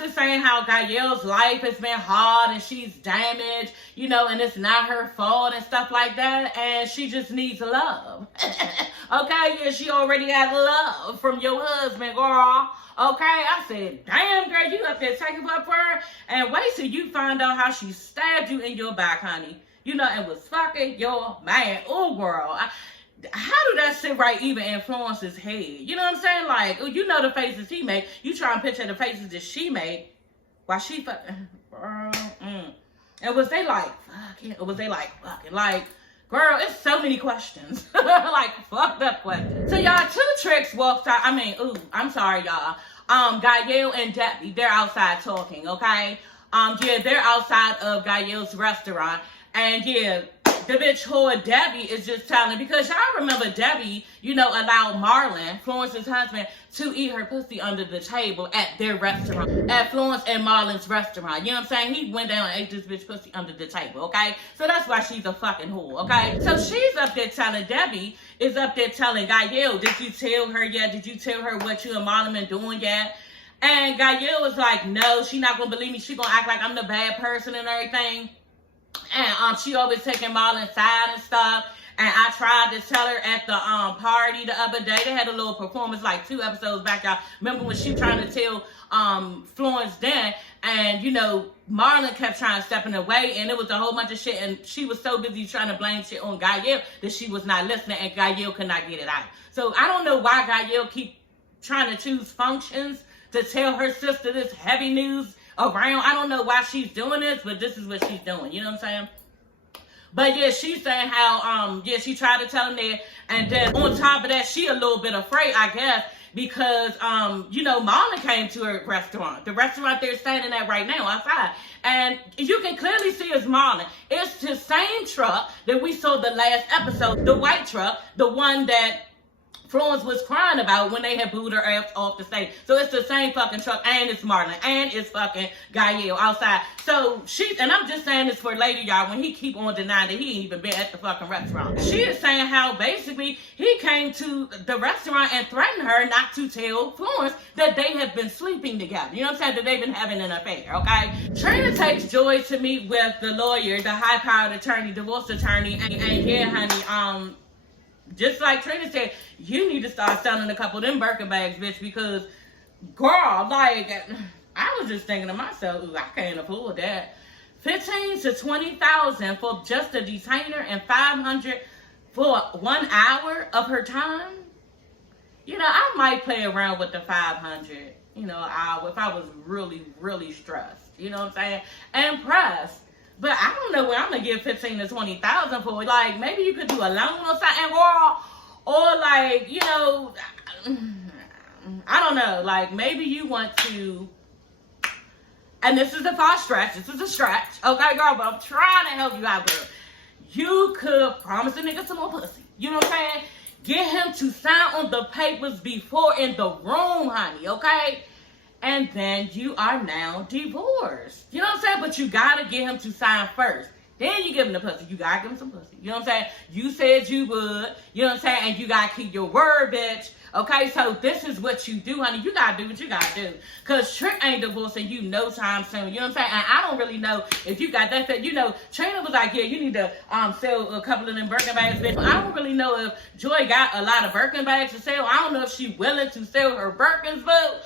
just saying how Gaelle's life has been hard and she's damaged, you know, and it's not her fault and stuff like that. And she just needs love. Okay, yeah, she already had love from your husband, girl. Okay, I said, damn, girl, you up there taking up for her? And wait till you find out how she stabbed you in your back, honey. You know, and was fucking your man. Oh, girl. How do that sit right even in Florence's head? You know what I'm saying? Like, you know the faces he made. You try and picture the faces that she made while she fucking. And was they like, fucking? Or was they like, fucking? Like, girl, it's so many questions. Like, fucked up questions. So, y'all, Two Tricks walks out. I mean, I'm sorry, y'all. Gaelle and Debbie, they're outside talking, okay? Yeah, they're outside of Gaelle's restaurant. And, yeah, the bitch whore Debbie is just telling, because y'all remember Debbie, you know, allowed Marlon, Florence's husband, to eat her pussy under the table at their restaurant, at Florence and Marlon's restaurant. You know what I'm saying? He went down and ate this bitch pussy under the table, okay? So that's why she's a fucking whore, okay? So she's up there telling, Debbie is up there telling Gaelle, did you tell her yet? Did you tell her what you and Marlon been doing yet? And Gaelle was like, no, she not gonna believe me. She gonna act like I'm the bad person and everything. And she always taking Marlon's side and stuff. And I tried to tell her at the party the other day. They had a little performance like 2 episodes back, y'all. Remember when she trying to tell Florence then, and you know, Marlon kept trying to step in the way, and it was a whole bunch of shit, and she was so busy trying to blame shit on Gaelle that she was not listening, and Gaelle could not get it out. So I don't know why Gaelle keep trying to choose functions to tell her sister this heavy news around. I don't know why she's doing this, but this is what she's doing. You know what I'm saying? But yeah, she's saying how, yeah, she tried to tell him that. And then on top of that, she a little bit afraid, I guess, because, you know, Marlon came to her restaurant. The restaurant they're standing at right now outside. And you can clearly see it's Marlon. It's the same truck that we saw the last episode, the white truck, the one that Florence was crying about when they had booed her ass off the stage. So it's the same fucking truck, and it's Marlon, and it's fucking Gaelle outside. So and I'm just saying this for later, y'all, when he keep on denying that he ain't even been at the fucking restaurant. She is saying how basically he came to the restaurant and threatened her not to tell Florence that they have been sleeping together. You know what I'm saying? That they've been having an affair, okay? Trina takes Joy to meet with the lawyer, the high-powered attorney, divorce attorney, and yeah, honey, just like Trina said, you need to start selling a couple of them Birkin bags, bitch, because, girl, like, I was just thinking to myself, ooh, I can't afford that. $15,000 to $20,000 for just a detainer and $500 for 1 hour of her time. You know, I might play around with the $500, you know, hour if I was really, really stressed. You know what I'm saying? And pressed. But I don't know where I'm gonna give $15,000 to $20,000 for. Like, maybe you could do a loan or something, or like, you know, I don't know. Like, maybe you want to, and this is a far stretch. This is a stretch, okay, girl. But I'm trying to help you out, girl. You could promise a nigga some more pussy. You know what I'm saying? Get him to sign on the papers before in the room, honey. Okay. And then you are now divorced. You know what I'm saying? But you gotta get him to sign first. Then you give him the pussy. You gotta give him some pussy. You know what I'm saying? You said you would. You know what I'm saying? And you gotta keep your word, bitch. Okay, so this is what you do, honey. You gotta do what you gotta do. Cause Trick ain't divorcing you no time soon. You know what I'm saying? And I don't really know if you got that. You know, Trina was like, yeah, you need to sell a couple of them Birkin bags, bitch. I don't really know if Joy got a lot of Birkin bags to sell. I don't know if she willing to sell her Birkins, but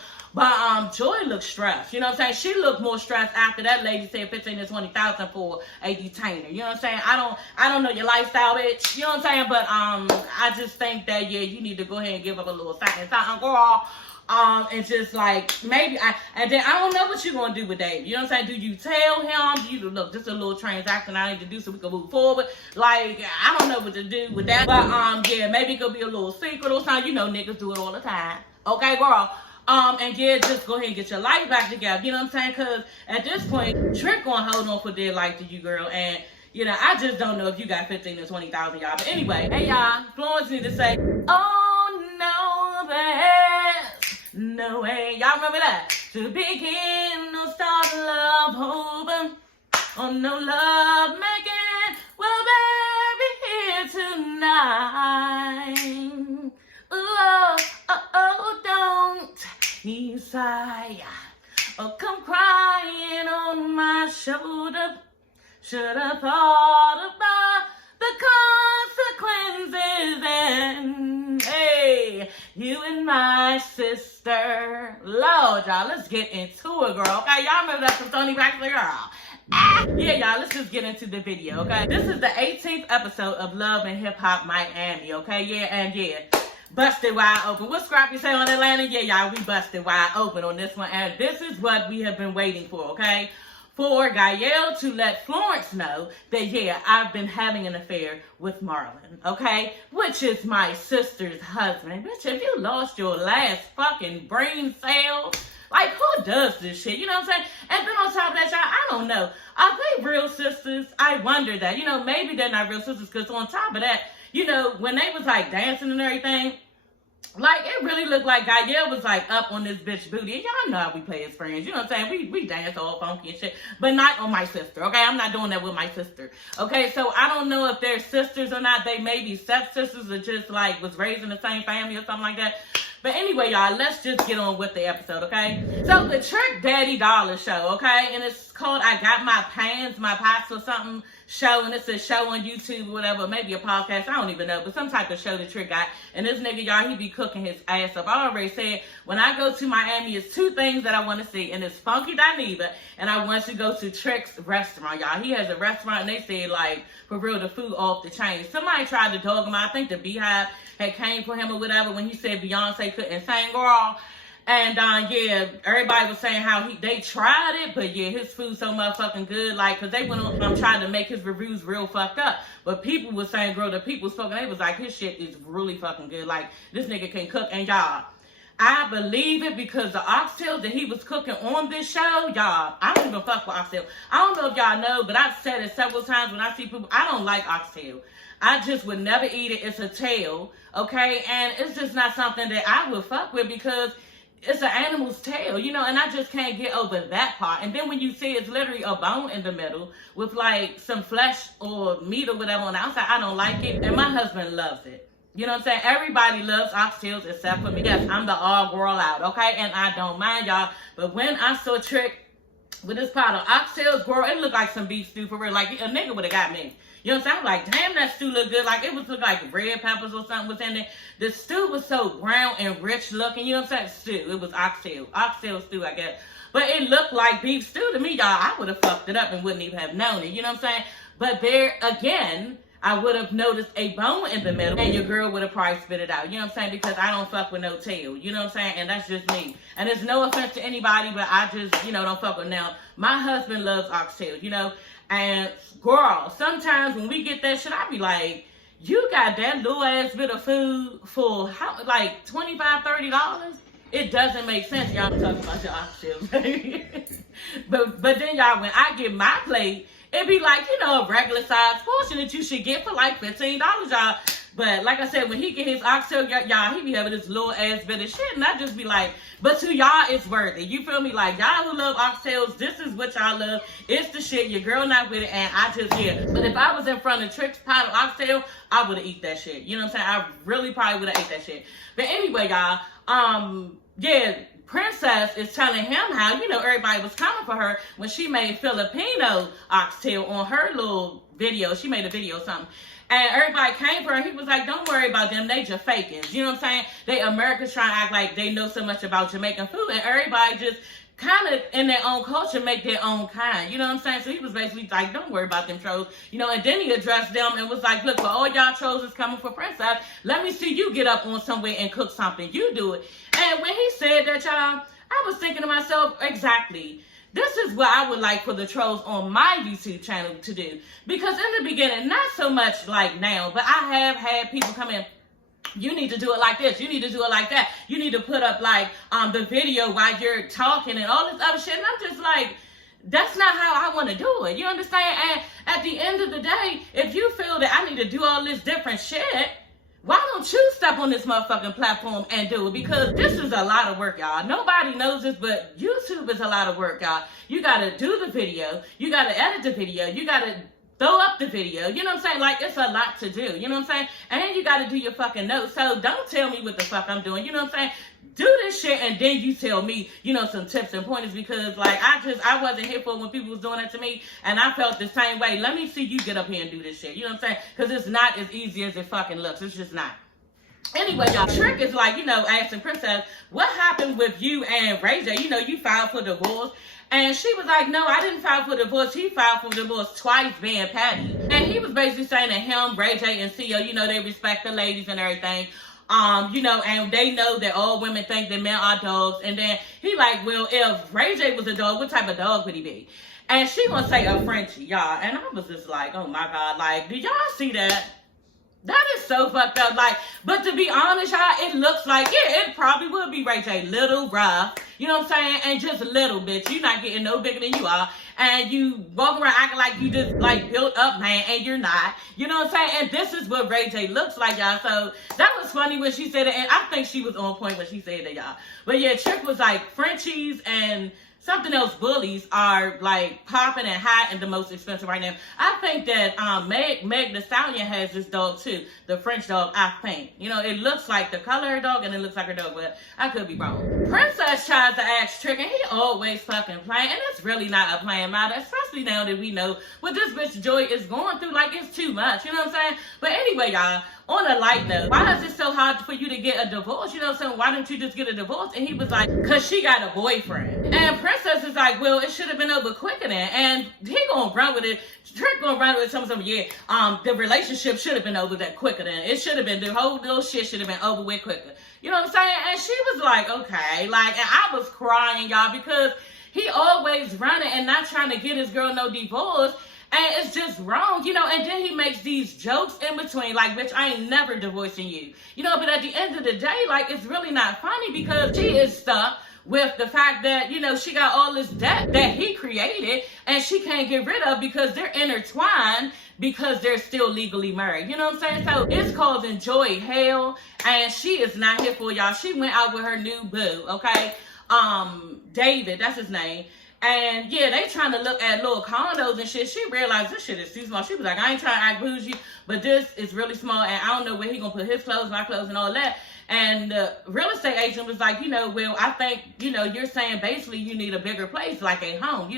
Joy looked stressed. You know what I'm saying? She looked more stressed after that lady said $15,000 to $20,000 for a detainer. You know what I'm saying? I don't know your lifestyle, bitch. You know what I'm saying? But I just think that, yeah, you need to go ahead and give up a little something, girl. And just like maybe and then I don't know what you're gonna do with Dave. You know what I'm saying? Do you tell him? Do you look, this is a little transaction I need to do so we can move forward? Like, I don't know what to do with that. But yeah, maybe it could be a little secret or something. You know, niggas do it all the time. Okay, girl. And yeah, just go ahead and get your life back together. You know what I'm saying? Because at this point, Trick gonna hold on for dear life to you, girl. And, you know, I just don't know if you got $15,000 to $20,000, y'all. But anyway, hey, y'all, Florence need to say, oh, no, there's no way. Y'all remember that? To begin, no start love hoping, oh, no love making, well, baby, here tonight. Oh, don't you sigh, oh, come cry. on my shoulder. Should have thought about the consequences. And hey, you and my sister. Lord, y'all, let's get into it, girl. Okay, y'all remember that from Toni Braxton, girl? Yeah, y'all, let's just get into the video, okay? This is the 18th episode of Love and Hip Hop Miami, okay? Yeah, and yeah, busted wide open. What Scrappy say on Atlanta? Yeah, y'all, we busted wide open on this one, and this is what we have been waiting for, okay? For Gaelle to let Florence know that, yeah, I've been having an affair with Marlon, okay? Which is my sister's husband. Bitch, if you lost your last fucking brain cell, like, who does this shit? You know what I'm saying? And then on top of that, y'all, I don't know. Are they real sisters? I wonder that. You know, maybe they're not real sisters, because on top of that, you know, when they was, like, dancing and everything, like, it really looked like Gaelle was, like, up on this bitch booty. And y'all know how we play as friends. You know what I'm saying? We dance all funky and shit. But not on my sister, okay? I'm not doing that with my sister. Okay, so I don't know if they're sisters or not. They may be stepsisters or just, like, was raised in the same family or something like that. But anyway, y'all, let's just get on with the episode, okay? So, the Trick Daddy Dollar show, okay? And it's called I Got My Pants, My Pots or something show. And it's a show on YouTube or whatever. Maybe a podcast. I don't even know. But some type of show the Trick got. And this nigga, y'all, he be cooking his ass up. I already said, when I go to Miami, it's two things that I want to see. And it's Funky Dineva. And I want to go to Trick's restaurant, y'all. He has a restaurant. And they said, like, for real, the food off the chain. Somebody tried to dog him out. I think the Beehive had came for him or whatever when he said Beyonce couldn't sing, girl. And yeah, everybody was saying how they tried it, but yeah, his food so motherfucking good, like, cause they went on trying to make his reviews real fucked up. But people was saying, girl, the people spoken, they was like, his shit is really fucking good. Like, this nigga can cook. And y'all, I believe it, because the oxtails that he was cooking on this show, y'all, I don't even fuck with oxtail. I don't know if y'all know, but I've said it several times when I see people, I don't like oxtail. I just would never eat it. It's a tail, okay? And it's just not something that I would fuck with, because it's an animal's tail, you know, and I just can't get over that part. And then when you see it's literally a bone in the middle with, like, some flesh or meat or whatever on the outside, I don't like it. And my husband loves it. You know what I'm saying? Everybody loves oxtails except for me. Yes, I'm the all girl out, okay? And I don't mind, y'all. But when I saw Trick with this pot of oxtails, girl, it looked like some beef stew for real. Like, a nigga would have got me. You know what I'm saying? I'm like, damn, that stew look good. Like, it was look like red peppers or something was in there. The stew was so brown and rich looking. You know what I'm saying? Stew. It was oxtail. Oxtail stew, I guess. But it looked like beef stew to me, y'all. I would have fucked it up and wouldn't even have known it. You know what I'm saying? But there, again, I would have noticed a bone in the middle, and your girl would have probably spit it out. You know what I'm saying? Because I don't fuck with no tail. You know what I'm saying? And that's just me. And it's no offense to anybody, but I just, you know, don't fuck with now. My husband loves oxtail, you know? And girl, sometimes when we get that shit, I be like, you got that little ass bit of food for how, like $25, $30? It doesn't make sense. Y'all talking about your oxtails. but then y'all, when I get my plate, it be like, you know, a regular size portion that you should get for like $15, y'all. But like I said, when he get his oxtail, y'all, he be having this little ass bit of shit. And I just be like, but to y'all, it's worth it. You feel me? Like, y'all who love oxtails, this is what y'all love. It's the shit. Your girl not with it. And I just, yeah. But if I was in front of Trick's pot of oxtail, I would have eat that shit. You know what I'm saying? I really probably would have ate that shit. But anyway, y'all, yeah, Princess is telling him how, you know, everybody was coming for her when she made Filipino oxtail on her little video. She made a video or something. And everybody came for her. He was like, don't worry about them. They Jamaicans. You know what I'm saying? They Americans trying to act like they know so much about Jamaican food. And everybody just kind of in their own culture make their own kind. You know what I'm saying? So he was basically like, don't worry about them trolls. You know, and then he addressed them and was like, look, for all y'all trolls is coming for Princess, let me see you get up on somewhere and cook something. You do it. And when he said that, y'all, I was thinking to myself, exactly. This is what I would like for the trolls on my YouTube channel to do. Because in the beginning, not so much like now, but I have had people come in, you need to do it like this. You need to do it like that. You need to put up like the video while you're talking and all this other shit. And I'm just like, that's not how I want to do it. You understand? And at the end of the day, if you feel that I need to do all this different shit, why don't you step on this motherfucking platform and do it? Because this is a lot of work, y'all. Nobody knows this, but YouTube is a lot of work, y'all. You got to do the video. You got to edit the video. You got to throw up the video. You know what I'm saying? Like, it's a lot to do. You know what I'm saying? And you got to do your fucking notes. So don't tell me what the fuck I'm doing. You know what I'm saying? do this shit and then you tell me, some tips and pointers, because like I wasn't here for when people was doing that to me, and I felt the same way. Let me see you get up here and do this shit. You know what I'm saying? Because it's not as easy as it fucking looks. It's just not. Anyway, y'all, Trick is like, asking Princess, what happened with you and Ray J? You filed for divorce. And she was like, no, I didn't file for divorce. He filed for divorce twice, being Patty. And he was basically saying that him, Ray J, and CEO, they respect the ladies and everything. And they know that all women think that men are dogs. And then he like, well, if Ray J was a dog, what type of dog would he be? And she gonna say a Frenchie, y'all. And I was just like, oh my God, like, do y'all see that? That is so fucked up. Like, but to be honest, y'all, it looks like, yeah, it probably would be Ray J. Little, rough, you know what I'm saying? And just a little bitch. You're not getting no bigger than you are. And you walk around acting like you just, like, built up, man, and you're not. You know what I'm saying? And this is what Ray J looks like, y'all. So that was funny when she said it. And I think she was on point when she said that, y'all. But yeah, Trick was like, Frenchies and something else, bullies are like popping and hot and the most expensive right now. I think that Meg the Stallion has this dog too, the French dog, I think. It looks like the color of her dog and it looks like her dog, but I could be wrong. Princess tries to ask Trick and he always fucking playing, and it's really not a playing matter, especially now that we know what this bitch Joy is going through. Like, it's too much, you know what I'm saying? But anyway, y'all, on a light note, why is it so hard for you to get a divorce? You know what I'm saying? Why don't you just get a divorce? And he was like, because she got a boyfriend. And Princess is like, well, it should have been over quicker then. And he gonna run with it. Trick gonna run with something. The relationship should have been over that quicker then. It should have been, the whole little shit should have been over with quicker. You know what I'm saying? And she was like, okay. Like, and I was crying, y'all, because he always running and not trying to get his girl no divorce. And it's just wrong, and then he makes these jokes in between, like, bitch, I ain't never divorcing you. But at the end of the day, like, it's really not funny because she is stuck with the fact that, she got all this debt that he created and she can't get rid of because they're intertwined because they're still legally married. You know what I'm saying? So it's causing Joy hell, and she is not here for y'all. She went out with her new boo, okay? David, that's his name. And yeah, they trying to look at little condos and shit. She realized this shit is too small. She was like, I ain't trying to act bougie, but this is really small, and I don't know where he gonna put his clothes, my clothes, and all that. And the real estate agent was like, well, I think, you're saying basically you need a bigger place, like a home,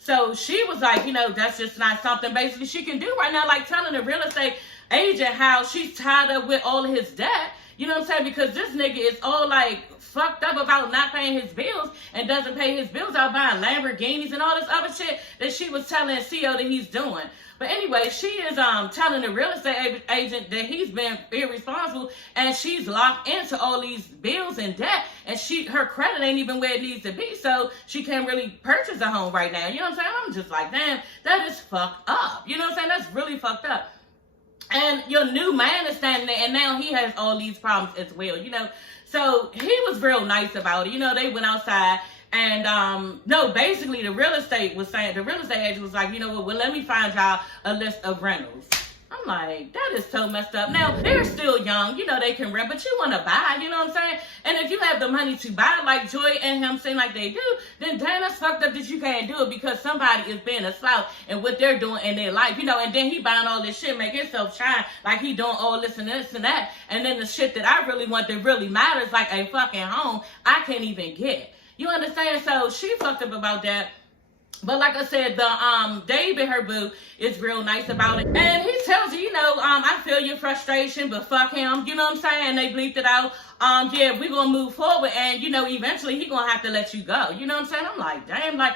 So she was like, that's just not something basically she can do right now, like telling the real estate agent how she's tied up with all of his debt. You know what I'm saying? Because this nigga is all like fucked up about not paying his bills and doesn't pay his bills out buying Lamborghinis and all this other shit that she was telling CEO that he's doing. But anyway, she is telling the real estate agent that he's been irresponsible and she's locked into all these bills and debt, and her credit ain't even where it needs to be, so she can't really purchase a home right now. You know what I'm saying? I'm just like, damn, that is fucked up. You know what I'm saying? That's really fucked up. And your new man is standing there, and now he has all these problems as well, So he was real nice about it. They went outside, and no, basically the real estate agent was like, well, let me find y'all a list of rentals. I'm like, that is so messed up. Now, they're still young, they can rent, but you want to buy, you know what I'm saying? And if you have the money to buy, like Joy and him seem like they do, then damn, that's fucked up that you can't do it because somebody is being a slouch and what they're doing in their life, and then he buying all this shit, make himself shine like he doing all this and this and that, and then the shit that I really want that really matters, like a fucking home, I can't even get. You understand? So she fucked up about that. But like I said, the David, her boo, is real nice about it. And he tells her, I feel your frustration, but fuck him. You know what I'm saying? They bleeped it out. Yeah, we're gonna move forward, and eventually he gonna have to let you go. You know what I'm saying? I'm like, damn, like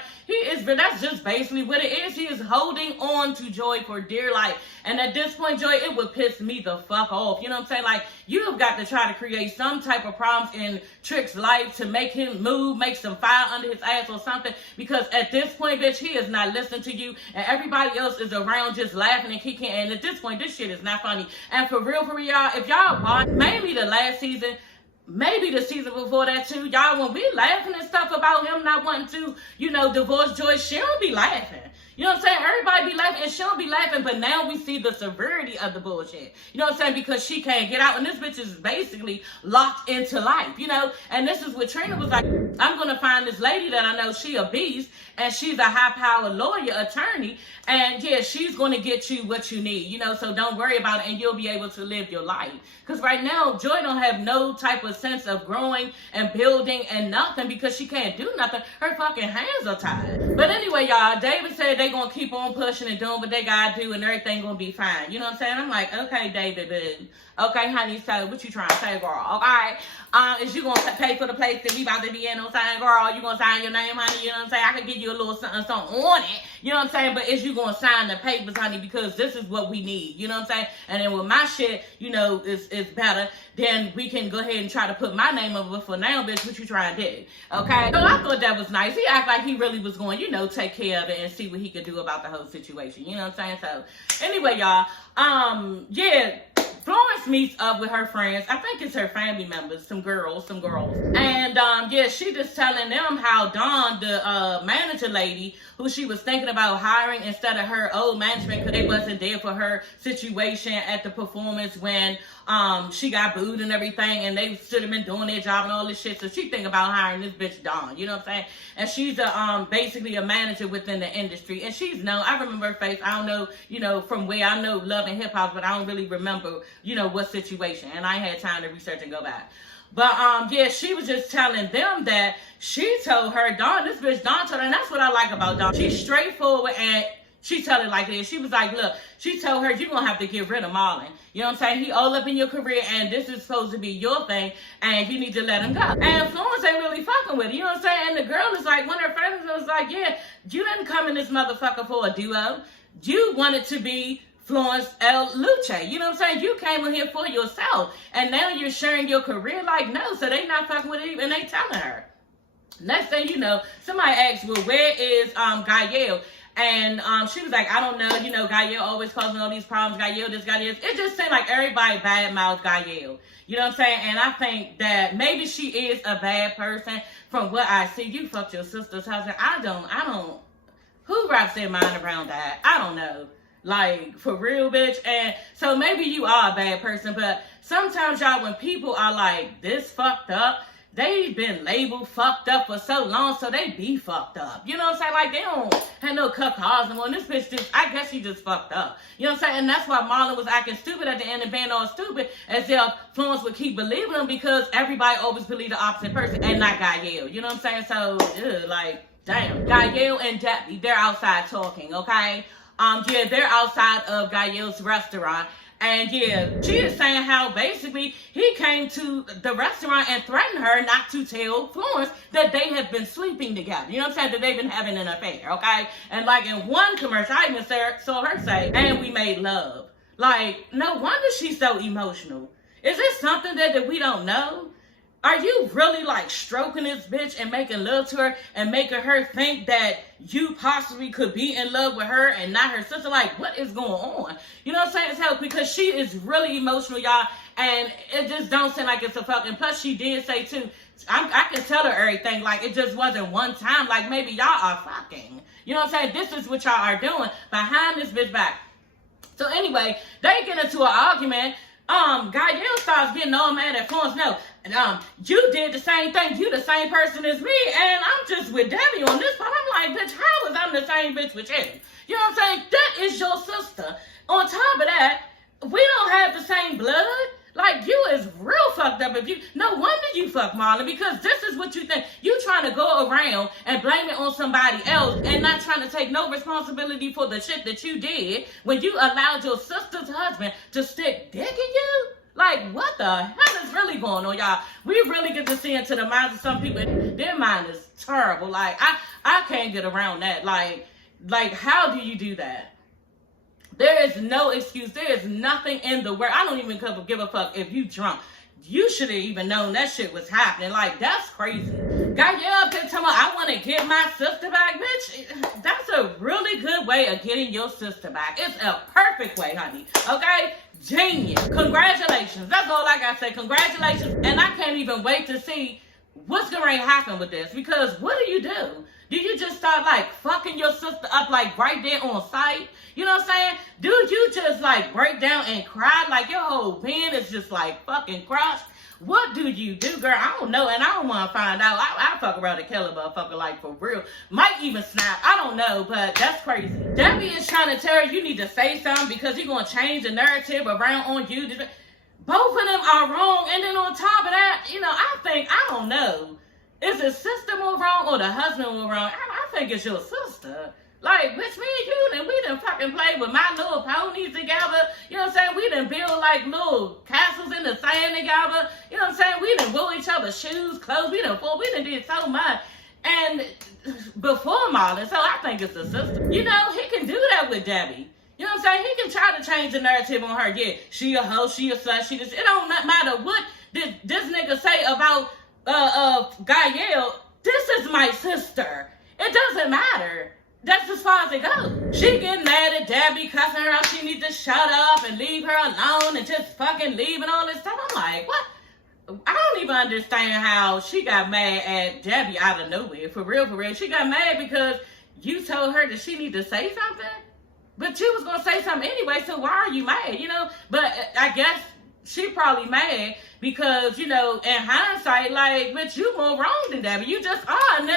that's just basically what it is. He is holding on to Joy for dear life. And at this point, Joy, it would piss me the fuck off. You know what I'm saying? Like, you've got to try to create some type of problems in Trick's life to make him move, make some fire under his ass or something. Because at this point, bitch, he is not listening to you, and everybody else is around just laughing and kicking. And at this point, this shit is not funny. And for real, y'all, if y'all watch mainly the last season, maybe the season before that too, y'all, when we laughing and stuff about him not wanting to, divorce Joy, she don't be laughing. You know what I'm saying? Everybody be laughing, and she'll be laughing, but now we see the severity of the bullshit. You know what I'm saying? Because she can't get out, and this bitch is basically locked into life, you know? And this is what Trina was like, I'm going to find this lady that I know, she a beast, and she's a high-powered lawyer, attorney, and yeah, she's going to get you what you need, you know? So don't worry about it, and you'll be able to live your life. Because right now, Joy don't have no type of sense of growing and building and nothing because she can't do nothing. Her fucking hands are tied. But anyway, y'all, David said they gonna keep on pushing and doing what they gotta do and everything gonna be fine. You know what I'm saying? I'm like, okay, David, but okay, honey, so what you trying to say, girl? Okay? Is you gonna pay for the place that we about to be in on sign, girl? You gonna sign your name, honey? You know what I'm saying? I could give you a little something on it. You know what I'm saying? But is you gonna sign the papers, honey? Because this is what we need. You know what I'm saying? And then with my shit, you know, is better. Then we can go ahead and try to put my name over for now, bitch. What you trying to do? Okay? So I thought that was nice. He acted like he really was going, you know, take care of it and see what he could do about the whole situation. You know what I'm saying? So anyway, y'all, yeah. Florence meets up with her friends. I think it's her family members, some girls. And, yeah, she just telling them how Dawn, the manager lady, who she was thinking about hiring instead of her old management because they wasn't there for her situation at the performance when she got booed and everything, and they should have been doing their job and all this shit. So she think about hiring this bitch Dawn, you know what I'm saying? And she's a basically a manager within the industry, and she's known. I remember her face. I don't know, you know, from where I know Love and Hip Hop, but I don't really remember, you know, what situation, and I had time to research and go back. But yeah, she was just telling them that she told her, Dawn, this bitch Dawn told her, and that's what I like about Dawn. She's straightforward, and she tell it like this. She was like, look, she told her, you're going to have to get rid of Marlon. You know what I'm saying? He all up in your career, and this is supposed to be your thing, and you need to let him go. And Florence ain't really fucking with it. You know what I'm saying? And the girl is like, one of her friends was like, yeah, you didn't come in this motherfucker for a duo. You wanted to be Florence L. Luce. You know what I'm saying? You came in here for yourself, and now you're sharing your career like, no, so they not fucking with it, and they telling her. Next thing you know, somebody asked, well, where is Gael? And she was like, I don't know, you know, Gael always causing all these problems, Gael this, Gael this. It just seemed like everybody badmouthed Gael. You know what I'm saying? And I think that maybe she is a bad person from what I see. You fucked your sister's husband. I don't, who wraps their mind around that? I don't know. Like, for real, bitch. And so maybe you are a bad person, but sometimes, y'all, when people are like this fucked up, they've been labeled fucked up for so long, so they be fucked up. You know what I'm saying? Like, they don't have no cut cause no more. And this bitch just, I guess she just fucked up. You know what I'm saying? And that's why Marlon was acting stupid at the end and being all stupid, as if Florence would keep believing him because everybody always believe the opposite person and not Gael. You know what I'm saying? So, like, damn. Gael and Debbie, they're outside talking, okay? Yeah, they're outside of Gael's restaurant. And yeah, she is saying how basically he came to the restaurant and threatened her not to tell Florence that they have been sleeping together. You know what I'm saying? That they've been having an affair, okay? And like in one commercial, I even saw her say, and we made love. Like, no wonder she's so emotional. Is this something that we don't know? Are you really like stroking this bitch and making love to her and making her think that you possibly could be in love with her and not her sister? Like, what is going on? You know what I'm saying? It's hell, because she is really emotional, y'all, and it just don't seem like it's a fucking. Plus, she did say too, I can tell her everything. Like, it just wasn't one time. Like, maybe y'all are fucking. You know what I'm saying? This is what y'all are doing behind this bitch back. So anyway, they get into an argument. Gael starts getting all mad at Florence. No, you did the same thing. You the same person as me, and I'm just with Debbie on this part. I'm like, bitch, how is I'm the same bitch with you? You know what I'm saying? That is your sister. On top of that, we don't have the same blood. Like, you is real fucked up if you, no wonder you fuck Marlon, because this is what you think. You trying to go around and blame it on somebody else and not trying to take no responsibility for the shit that you did when you allowed your sister's husband to stick dick in you? Like, what the hell is really going on, y'all? We really get to see into the minds of some people. Their mind is terrible. Like, I can't get around that. Like, how do you do that? There is no excuse. There is nothing in the world. I don't even give a fuck if you drunk. You should have even known that shit was happening. Like, that's crazy. Got you up there telling me I want to get my sister back, bitch. That's a really good way of getting your sister back. It's a perfect way, honey. Okay? Genius. Congratulations. That's all I got to say. Congratulations. And I can't even wait to see what's going to happen with this. Because what do? Do you just start like fucking your sister up like right there on sight? You know what I'm saying? Do you just like break down and cry like your whole being is just like fucking crushed? What do you do, girl? I don't know, and I don't want to find out. I fuck around and kill a motherfucker like for real. Might even snap. I don't know, but that's crazy. Debbie is trying to tell her you need to say something because he's going to change the narrative around on you. Both of them are wrong, and then on top of that, you know, I don't know. Is the sister more wrong or the husband more wrong? I think it's your sister. Like, bitch, me and you, and we done fucking played with My Little Ponies together. You know what I'm saying? We done build like little castles in the sand together. You know what I'm saying? We done wore each other's shoes, clothes. We done did so much. And before Marlon, so I think it's the sister. You know, he can do that with Debbie. You know what I'm saying? He can try to change the narrative on her. Yeah, she a hoe, she a slut, she this. It don't matter what this nigga say about Gael. This is my sister. It doesn't matter. That's as far as it goes. She getting mad at Debbie, cussing her out. She needs to shut up and leave her alone and just fucking leave and all this stuff. I'm like, what? I don't even understand how she got mad at Debbie out of nowhere. For real, for real. She got mad because you told her that she need to say something. But you was going to say something anyway, so why are you mad, you know? But I guess she probably mad because, you know, in hindsight, like, but you more wrong than Debbie. You just are, and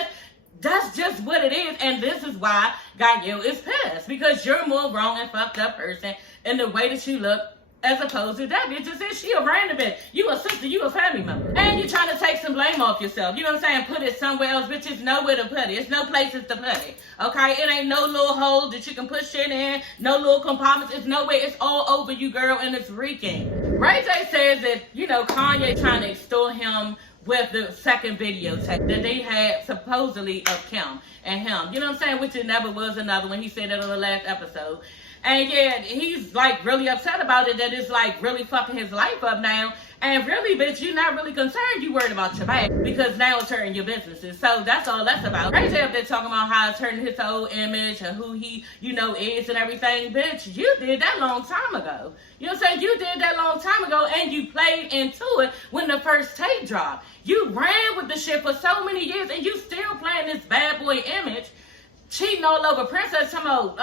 that's just what it is, and this is why Gael is pissed, because you're more wrong and fucked up person in the way that you look as opposed to Debbie. It just is she a random bitch. You a sister, you a family member. And you're trying to take some blame off yourself. You know what I'm saying? Put it somewhere else, bitch. There's nowhere to put it. It's no places to put it. Okay? It ain't no little hole that you can put shit in. No little compartments. It's nowhere. It's all over you, girl, and it's reeking. Ray J says that, you know, Kanye trying to extort him with the second videotape that they had supposedly of Kim and him. You know what I'm saying? Which it never was another one. He said that on the last episode. And yeah, he's like really upset about it, that it's like really fucking his life up now. And really, bitch, you're not really concerned. You worried about your bag because now it's hurting your businesses. So that's all that's about. Ray J up there talking about how it's hurting his whole image and who he, you know, is and everything. Bitch, you did that long time ago. You know what I'm saying? You did that long time ago and you played into it when the first tape dropped. You ran with the shit for so many years and you still playing this bad boy image. Cheating all over Princess, some old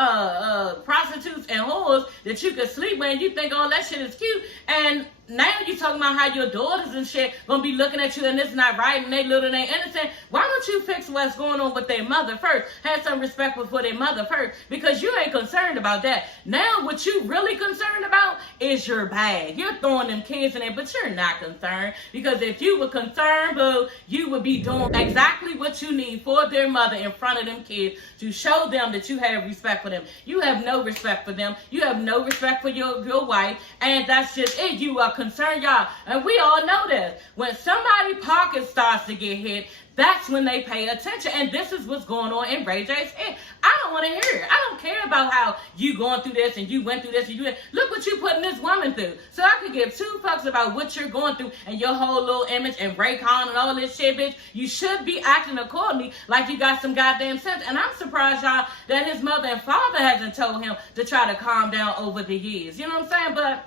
prostitutes and whores that you could sleep with, and you think all that shit is cute. And now you talking about how your daughters and shit gonna be looking at you and it's not right and they little and they innocent. Why don't you fix what's going on with their mother first? Have some respect for their mother first, because you ain't concerned about that. Now what you really concerned about is your bag. You're throwing them kids in there, but you're not concerned, because if you were concerned, boo, you would be doing exactly what you need for their mother in front of them kids to show them that you have respect for them. You have no respect for them. You have no respect for your wife, and that's just it. You are concerned, y'all, and we all know this. When somebody's pocket starts to get hit, that's when they pay attention, and this is what's going on in Ray J's head. I don't want to hear it. I don't care about how you going through this and you went through this and look what you putting this woman through. So I could give two fucks about what you're going through and your whole little image and Raycon and all this shit, bitch. You should be acting accordingly like you got some goddamn sense. And I'm surprised, y'all, that his mother and father hasn't told him to try to calm down over the years. You know what I'm saying? But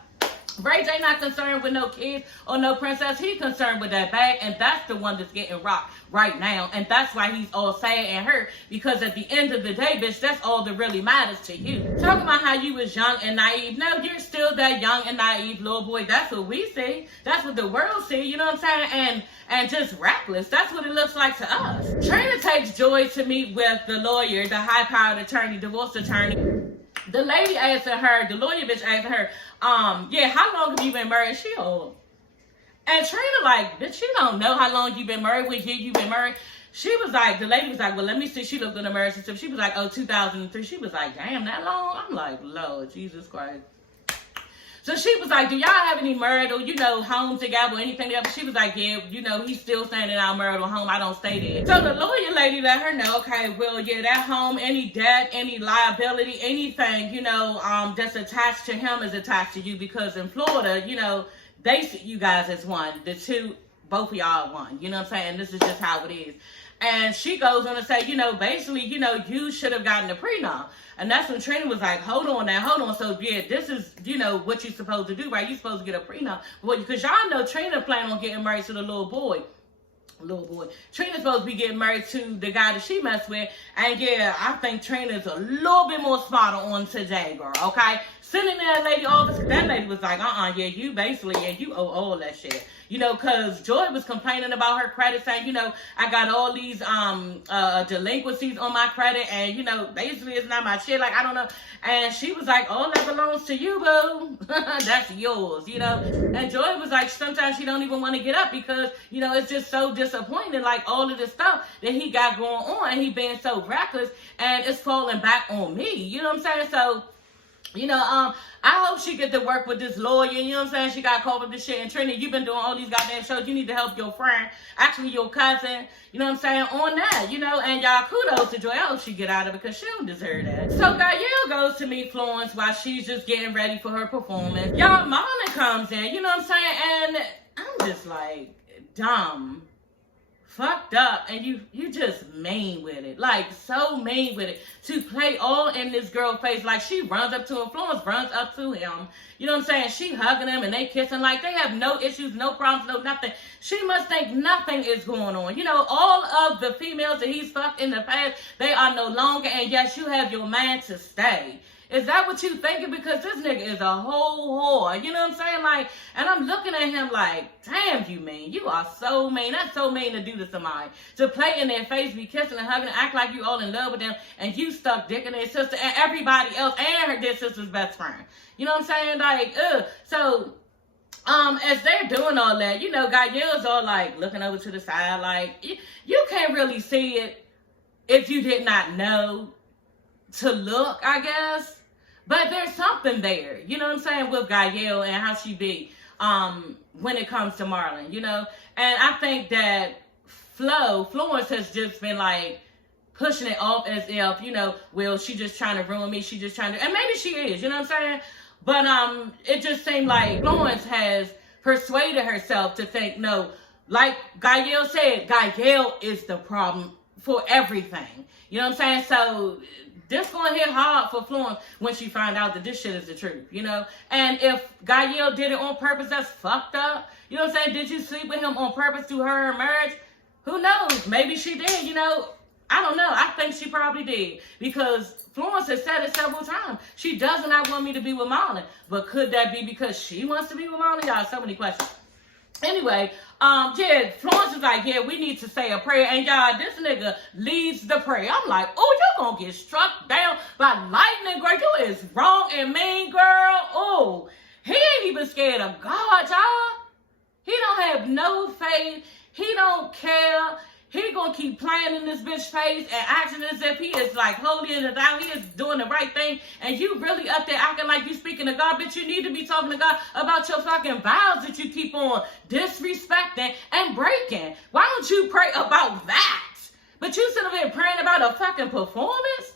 Ray J not concerned with no kids or no princess. He concerned with that bag, and that's the one that's getting rocked right now. And that's why he's all sad and hurt, because at the end of the day, bitch, that's all that really matters to you. Talking about how you was young and naive. No, you're still that young and naive little boy. That's what we see. That's what the world see. You know what I'm saying? And just reckless. That's what it looks like to us. Trina takes joy to meet with the lawyer, the high-powered attorney, divorce attorney. The lady asking her, the lawyer bitch asking her, yeah, how long have you been married? She old. And Trina like, bitch, you don't know how long you been married, what year you been married. She was like, the lady was like, well, let me see. She looked in the marriage certificate. She was like, oh, 2003. She was like, damn, that long? I'm like, Lord, Jesus Christ. So she was like, do y'all have any marital, you know, homes together or anything together? She was like, yeah, you know, he's still staying in our marital home. I don't stay there. So the lawyer lady let her know, okay, well, yeah, that home, any debt, any liability, anything, you know, that's attached to him is attached to you, because in Florida, you know, they see you guys as one. The two, both of y'all are one. You know what I'm saying? This is just how it is. And she goes on to say, you know, basically, you know, you should have gotten a prenup. And that's when Trina was like, hold on now, hold on. So, yeah, this is, you know, what you're supposed to do, right? You're supposed to get a prenup. Well, because y'all know Trina planned on getting married to the little boy. Little boy. Trina's supposed to be getting married to the guy that she messed with. And yeah, I think Trina's a little bit more smarter on today, girl, okay? Sitting there, lady, that lady was like, yeah, you basically, yeah, you owe all that shit. You know, because Joy was complaining about her credit, saying, you know, I got all these delinquencies on my credit, and, you know, basically it's not my shit, like, I don't know. And she was like, all that belongs to you, boo. That's yours, you know. And Joy was like, sometimes she don't even want to get up because, you know, it's just so disappointing, like, all of this stuff that he got going on, and he being so reckless, and it's falling back on me, you know what I'm saying? So, you know, I hope she get to work with this lawyer, you know what I'm saying? She got caught with this shit. And Trina, you've been doing all these goddamn shows. You need to help your friend, actually your cousin, you know what I'm saying, on that, you know? And y'all, kudos to Joy. I hope she get out of it because she don't deserve that. So Gaelle goes to meet Florence while she's just getting ready for her performance. Y'all, Marlon comes in, you know what I'm saying? And I'm just like, dumb. Fucked up, and you just mean with it, like so mean with it, to play all in this girl face. Like, she runs up to him, Florence runs up to him, you know what I'm saying, she hugging him and they kissing like they have no issues, no problems, no nothing. She must think nothing is going on. You know, all of the females that he's fucked in the past, they are no longer, and yes, you have your man to stay. Is that what you thinking? Because this nigga is a whole whore. You know what I'm saying? Like, and I'm looking at him like, damn, you mean. You are so mean. That's so mean to do to somebody. To play in their face, be kissing and hugging, and act like you all in love with them, and you stuck dick in their sister and everybody else and their sister's best friend. You know what I'm saying? Like, So, as they're doing all that, you know, Gaelle's all like looking over to the side, like, you can't really see it if you did not know to look, I guess. But there's something there, you know what I'm saying, with Gaelle and how she be when it comes to Marlon, you know. And I think that Florence has just been like pushing it off as if, you know, well, she just trying to ruin me, she just trying to, and maybe she is, you know what I'm saying. But it just seemed like Florence has persuaded herself to think, no, like Gaelle said, Gaelle is the problem for everything, you know what I'm saying. So this gonna hit hard for Florence when she find out that this shit is the truth, you know? And if Gaelle did it on purpose, that's fucked up. You know what I'm saying? Did you sleep with him on purpose through her marriage? Who knows? Maybe she did, you know? I don't know. I think she probably did. Because Florence has said it several times. She does not want me to be with Marlon. But could that be because she wants to be with Marlon? Y'all, so many questions. Anyway, yeah, Florence is like, yeah, we need to say a prayer. And y'all, this nigga leads the prayer. I'm like, oh, you gonna get struck down by lightning, girl. You is wrong and mean, girl. Oh, he ain't even scared of God, y'all. He don't have no faith. He don't care. He gonna keep playing in this bitch face and acting as if he is like holy and thou. He is doing the right thing. And you really up there acting like you speaking to God, bitch. You need to be talking to God about your fucking vows that you keep on disrespecting and breaking. Why don't you pray about that? But you sit up here praying about a fucking performance?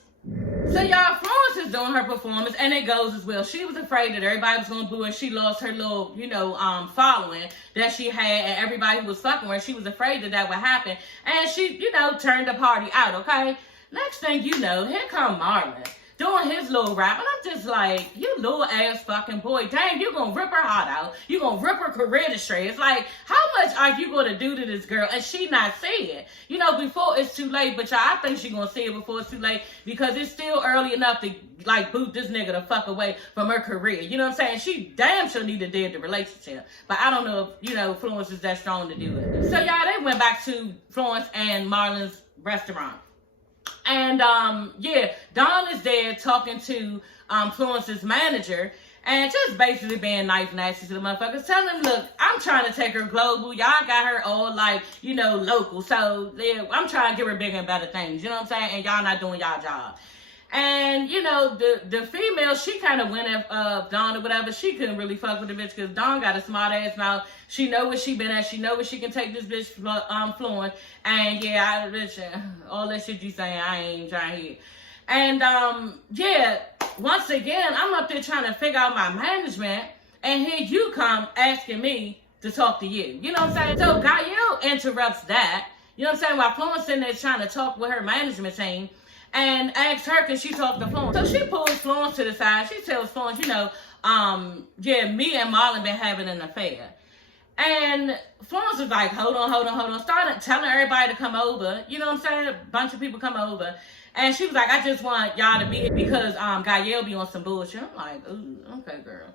So y'all, Florence is doing her performance and it goes as well. She was afraid that everybody was gonna boo and she lost her little, you know, following that she had and everybody who was fucking with her. She was afraid that that would happen. And she, you know, turned the party out, okay? Next thing you know, here come Marlon doing his little rap. And I'm just like, you little ass fucking boy. Dang, you gonna rip her heart out. You gonna rip her career to shreds. Like, how much are you gonna do to this girl and she not see it? You know, before it's too late. But y'all, I think she gonna see it before it's too late because it's still early enough to, like, boot this nigga the fuck away from her career. You know what I'm saying? She damn sure need to dead the relationship. But I don't know if, you know, Florence is that strong to do it. So y'all, they went back to Florence and Marlon's restaurant. And, yeah, Dawn is there talking to Florence's manager and just basically being nice and nasty to the motherfuckers. Telling him, look, I'm trying to take her global. Y'all got her all, like, you know, local. So, yeah, I'm trying to give her bigger and better things. You know what I'm saying? And y'all not doing y'all job. And, you know, the female, she kind of went at Dawn or whatever. She couldn't really fuck with the bitch because Dawn got a smart ass mouth. She know where she been at. She know where she can take this bitch Florence. And, yeah, bitch, all that shit you saying, I ain't trying to hear. And, yeah, once again, I'm up there trying to figure out my management. And here you come asking me to talk to you. You know what I'm saying? So, Gaelle interrupts that. You know what I'm saying? While Florence in there trying to talk with her management team. And asked her, can she talk to Florence? So she pulls Florence to the side. She tells Florence, you know, yeah, me and Marlon been having an affair. And Florence was like, hold on. Started telling everybody to come over. You know what I'm saying? A bunch of people come over. And she was like, I just want y'all to be here because Gael be on some bullshit. I'm like, ooh, okay, girl.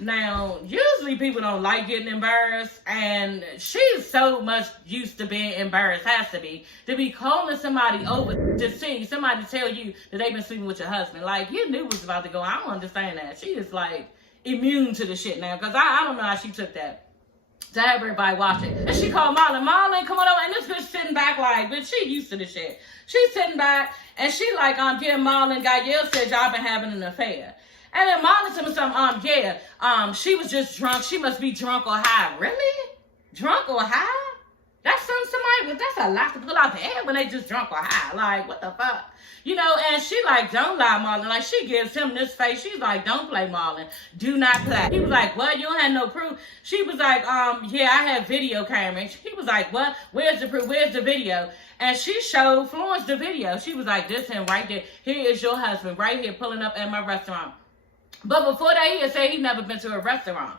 Now, usually people don't like getting embarrassed, and she's so much used to being embarrassed, has to be calling somebody over to see somebody tell you that they've been sleeping with your husband. Like, you knew what was about to go. I don't understand that. She is like immune to the shit now, because I don't know how she took that to have everybody watch it. And she called Marlon, come on over, and this bitch sitting back like, bitch, she used to the shit. She's sitting back, and she like, yeah, Marlon, Gael said y'all been having an affair. And then Marlon said me something, she was just drunk. She must be drunk or high. Really? Drunk or high? That's that's a lot to pull out the air when they just drunk or high. Like, what the fuck? You know, and she like, don't lie, Marlon. Like, she gives him this face. She's like, don't play, Marlon. Do not play. He was like, what? You don't have no proof? She was like, yeah, I have video cameras. He was like, what? Where's the proof? Where's the video? And she showed Florence the video. She was like, this him right there. Here is your husband right here pulling up at my restaurant. But before that, he had said he'd never been to a restaurant.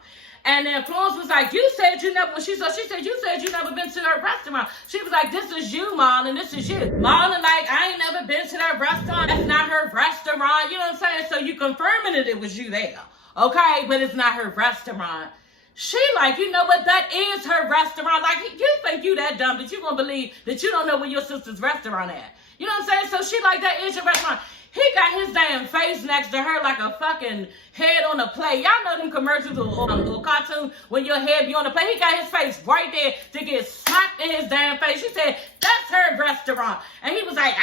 And then Florence was like, you said you never, she said, you said you never been to a restaurant. She was like, this is you, Marlon, this is you. Marlon, like, I ain't never been to that restaurant. That's not her restaurant. You know what I'm saying? So you confirming that it was you there. Okay? But it's not her restaurant. She like, you know what? That is her restaurant. Like, you think you that dumb that you gonna believe that you don't know where your sister's restaurant at. You know what I'm saying? So she like, that is your restaurant. He got his damn face next to her like a fucking head on a plate. Y'all know them commercials or cartoon when your head be on the plate. He got his face right there to get smacked in his damn face. She said, that's her restaurant. And he was like,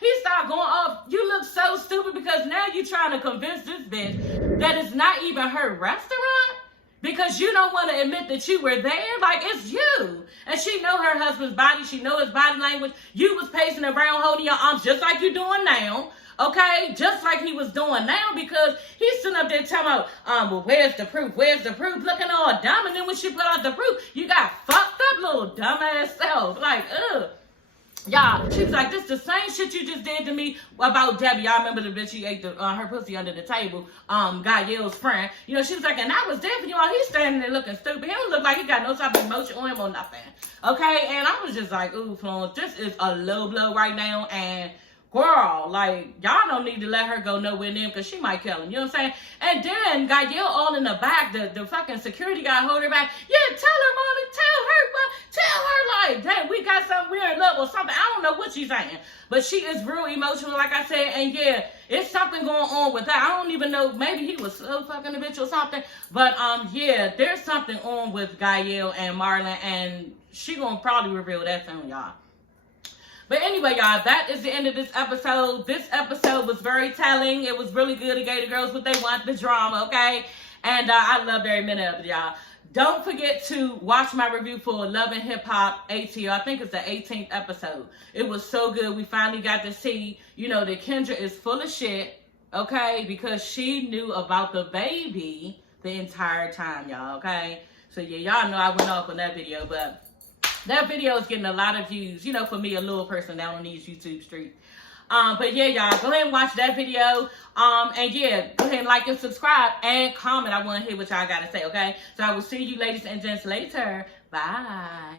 he started going off. You look so stupid because now you're trying to convince this bitch that it's not even her restaurant because you don't want to admit that you were there. Like, it's you. And she know her husband's body. She know his body language. You was pacing around holding your arms just like you're doing now. Okay, just like he was doing now, because he's sitting up there telling her, well, where's the proof? Where's the proof? Looking all dumb, and then when she put out the proof, you got fucked up little dumbass self. Like, ugh. Y'all, she was like, this the same shit you just did to me about Debbie. Y'all remember the bitch, she ate her pussy under the table, Gael's friend. You know, she was like, and I was there for you all. He's standing there looking stupid. He don't look like he got no type of emotion on him or nothing. Okay, and I was just like, ooh, Florence, this is a low blow right now, and girl, like, y'all don't need to let her go nowhere near him because she might kill him. You know what I'm saying? And then Gael all in the back, the fucking security guy hold her back. Yeah, tell her, Mommy, tell her, like, damn, we got something, we're in love or something. I don't know what she's saying. But she is real emotional, like I said. And yeah, it's something going on with that. I don't even know. Maybe he was so fucking a bitch or something. But yeah, there's something on with Gael and Marlon. And she gonna probably reveal that soon, y'all. But anyway, y'all, that is the end of this episode. This episode was very telling. It was really good. It gave the girls what they want, the drama, okay? And I loved every minute of it, y'all. Don't forget to watch my review for Love and Hip Hop ATL. I think it's the 18th episode. It was so good. We finally got to see, you know, that Kendra is full of shit, okay? Because she knew about the baby the entire time, y'all, okay? So, yeah, y'all know I went off on that video, but that video is getting a lot of views, you know, for me, a little person down on these YouTube streets. But yeah, y'all, go ahead and watch that video. And yeah, go ahead and like and subscribe and comment. I want to hear what y'all got to say, okay? So I will see you ladies and gents later. Bye.